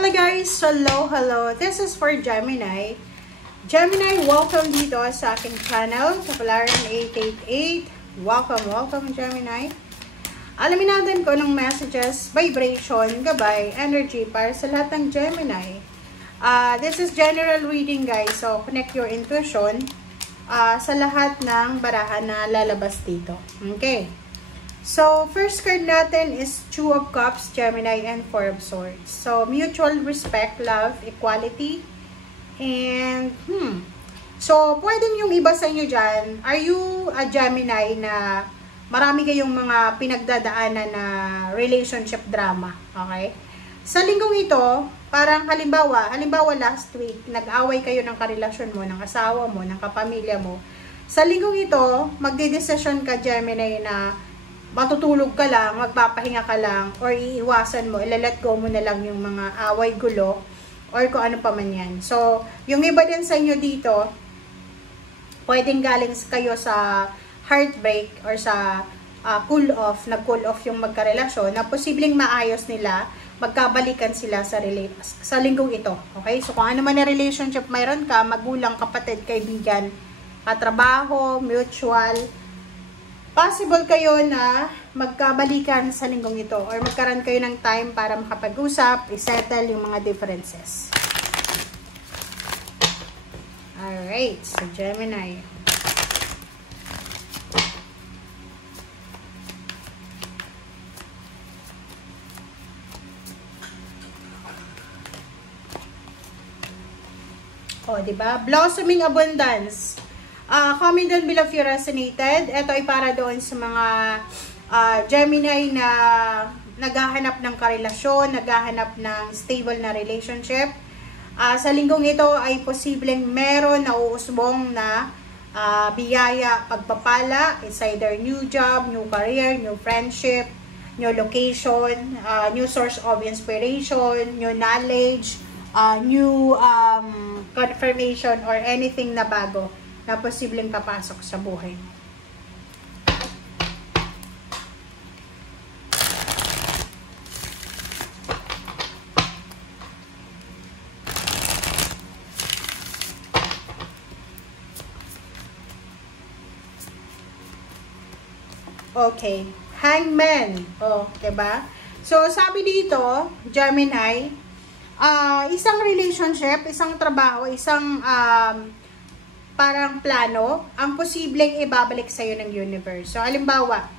Hello guys! Hello! This is for Gemini. Gemini, welcome dito sa aking channel, Kapalaran 888. Welcome Gemini. Alamin natin kung anong messages, vibration, gabay, energy para sa lahat ng Gemini. This is general reading guys, so connect your intuition sa lahat ng barahan na lalabas dito. Okay. So, first card natin is Two of Cups, Gemini, and Four of Swords. So, mutual respect, love, equality, and, So, pwedeng yung iba sa inyo dyan, are you a Gemini na marami kayong mga pinagdadaanan na relationship drama, okay? Sa linggong ito, parang halimbawa last week, nag-away kayo ng karelasyon mo, ng asawa mo, ng kapamilya mo. Sa linggong ito, magdedesisyon ka, Gemini, na matutulog ka lang, magpapahinga ka lang, or iiwasan mo, ilalet go mo na lang yung mga away, gulo, or kung ano pa man yan. So, yung iba din sa inyo dito, pwedeng galing kayo sa heartbreak or sa cool off, nag-cool off yung magkarelasyon, na posibleng maayos nila, magkabalikan sila sa linggong ito. Okay? So, kung ano man na relationship mayroon ka, magulang, kapatid, kaibigan, katrabaho, mutual, possible kayo na magkabalikan sa linggong ito or magkaroon kayo ng time para makapag-usap, isettle yung mga differences. Alright, so Gemini. O, diba? Blossoming abundance. Comment down below if you resonated. Ito ay para doon sa mga Gemini na naghahanap ng karelasyon, naghahanap ng stable na relationship. Sa linggong ito ay posibleng meron na uusbong na biyaya, pagpapala. It's either new job, new career, new friendship, new location, new source of inspiration, new knowledge, new confirmation or anything na bago na posibleng papasok sa buhay. Okay, Hangman. Oh, diba? So, sabi dito, Gemini, isang relationship, isang trabaho, isang parang plano, ang posibleng ibabalik sa'yo ng universe. So, halimbawa,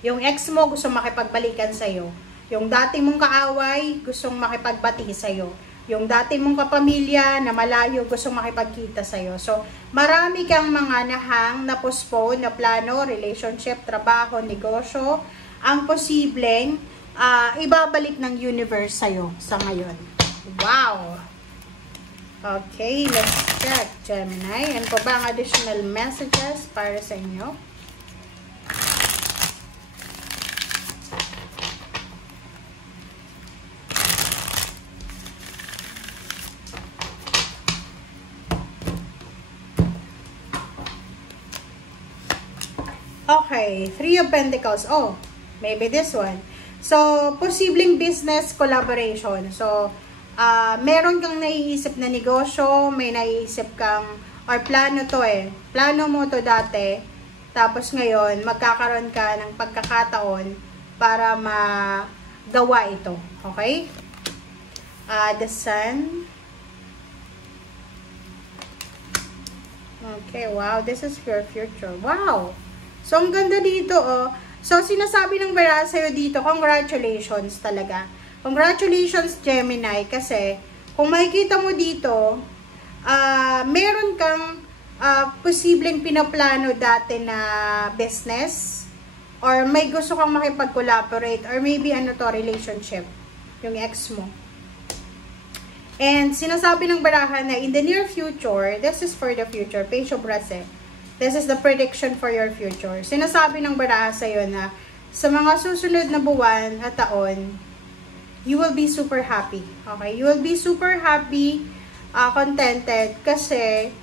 yung ex mo gusto makipagbalikan sa'yo. Yung dati mong kaaway, gustong makipagbati sa'yo. Yung dati mong kapamilya na malayo, gustong makipagkita sa'yo. So, marami kang mga nahang, na-postpone, na plano, relationship, trabaho, negosyo, ang posibleng ibabalik ng universe sa'yo sa ngayon. Wow! Okay, let's check, Gemini. Ano pa ba ang additional messages para sa inyo? Okay, Three of Pentacles. Oh, maybe this one. So, posibleng business collaboration. So, meron kang naiisip na negosyo, may naiisip kang, or plano to plano mo to dati, tapos ngayon, magkakaroon ka ng pagkakataon para magawa ito. Okay? The Sun. Okay, wow, this is your future. Wow! So, ang ganda dito, oh. So, sinasabi ng bara sa'yo dito, congratulations talaga. Congratulations, Gemini, kasi kung makikita mo dito, meron kang posibleng pinaplano dati na business, or may gusto kang makipag-collaborate, or maybe relationship, yung ex mo. And sinasabi ng barahan na in the near future, this is for the future, Page of Brass. This is the prediction for your future. Sinasabi ng baraha sa'yo na sa mga susunod na buwan at taon, you will be super happy. Okay? You will be super happy, contented, kasi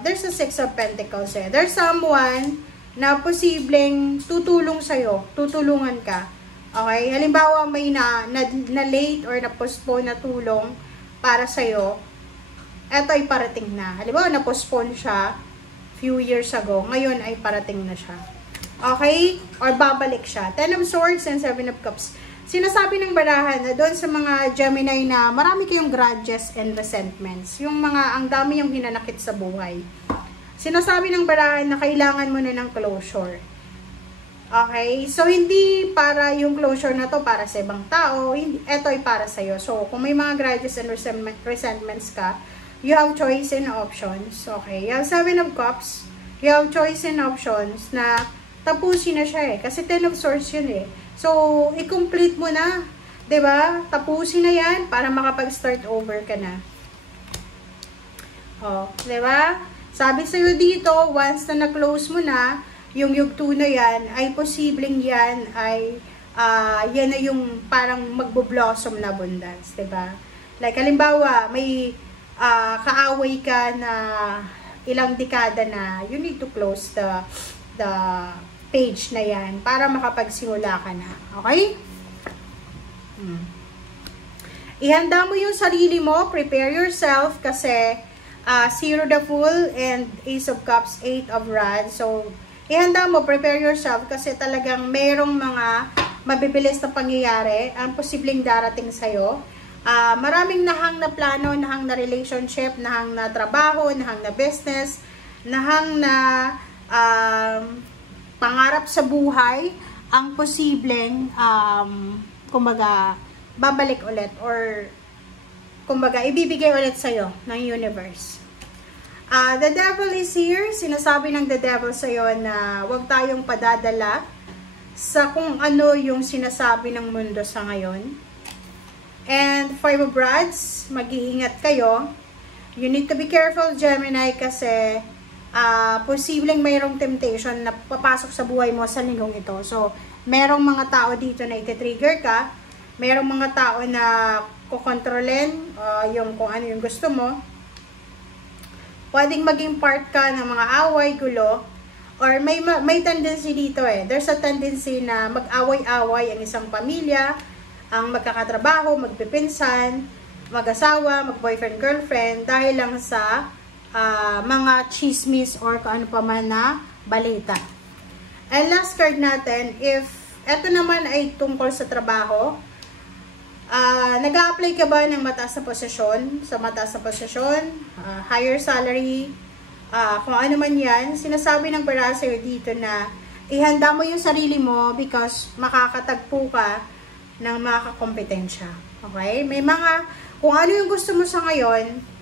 there's a Six of Pentacles. There's someone na posibleng tutulong sa'yo, tutulungan ka Okay? Halimbawa, may na late or na-postpone na tulong para sa'yo, eto ay parating na. Halimbawa, na-postpone siya few years ago, ngayon ay parating na siya. Okay? Or babalik siya. 10 of Swords and 7 of Cups. Sinasabi ng barahan na doon sa mga Gemini na marami kayong grudges and resentments. Yung mga, ang dami yung hinanakit sa buhay. Sinasabi ng barahan na kailangan mo na ng closure. Okay? So, hindi para yung closure na to para sa ibang tao. Ito ay para sa'yo. So, kung may mga grudges and resentments ka, you have choice and options. Okay? You have 7 of Cups. You have choice and options na tapusin na siya eh. Kasi 10 of Swords yun eh. So, i-complete mo na. 'Di ba? Tapusin na yan para makapag-start over ka na. Oh, 'di ba? Sabi sa'yo dito, once na na-close mo na, yung yugto na yan, ay posibleng yan ay, yan na yung parang magbo-blossom na abundance. 'Di ba? Like, halimbawa, may kaaway ka na ilang dekada na, you need to close the page na yan para makapagsimula ka na. Okay? Ihanda mo yung sarili mo. Prepare yourself kasi 0 the Fool and Ace of Cups, 8 of Rods. So, ihanda mo, prepare yourself kasi talagang merong mga mabibilis na pangyayari ang posibleng darating sa'yo. Maraming nahang na plano, nahang na relationship, nahang na trabaho, nahang na business, nahang na pangarap sa buhay ang posibleng kumbaga babalik ulit or kumbaga ibibigay ulit sa'yo ng universe. The devil is here. Sinasabi ng the devil sa'yo na huwag tayong padadala sa kung ano yung sinasabi ng mundo sa ngayon. And 5 of Rods, mag-iingat kayo. You need to be careful, Gemini, kasi posibleng mayroong temptation na papasok sa buhay mo sa linggong ito. So, merong mga tao dito na iti-trigger ka. Merong mga tao na kukontrolin yung kung ano yung gusto mo. Pwedeng maging part ka ng mga away, gulo. Or may tendency dito eh. There's a tendency na mag-away-away ang isang pamilya, ang magkakatrabaho, magpipinsan, mag-asawa, mag-boyfriend-girlfriend dahil lang sa mga chismis or kung ano pa man na balita. And last card natin, if eto naman ay tungkol sa trabaho, nag-a-apply ka ba ng mataas na posisyon? Sa mataas na posisyon, higher salary, kung ano man yan, sinasabi ng baraha sa'yo dito na ihanda mo yung sarili mo because makakatagpo ka ng mga kakompetensya. Okay? May mga, kung ano yung gusto mo sa ngayon,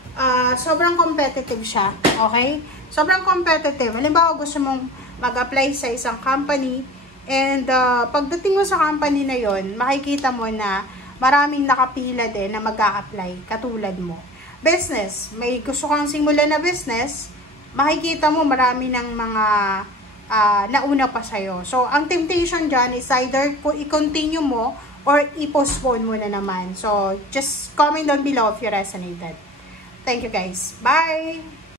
sobrang competitive siya. Okay? Sobrang competitive. Halimbawa, gusto mong mag-apply sa isang company and pagdating mo sa company na yon, makikita mo na maraming nakapila din na mag-a-apply katulad mo. Business. May gusto kang simulan na business, makikita mo marami ng mga nauna pa sa'yo. So, ang temptation dyan is either i-continue mo or i-postpone mo na naman. So, just comment down below if you resonated. Thank you guys. Bye!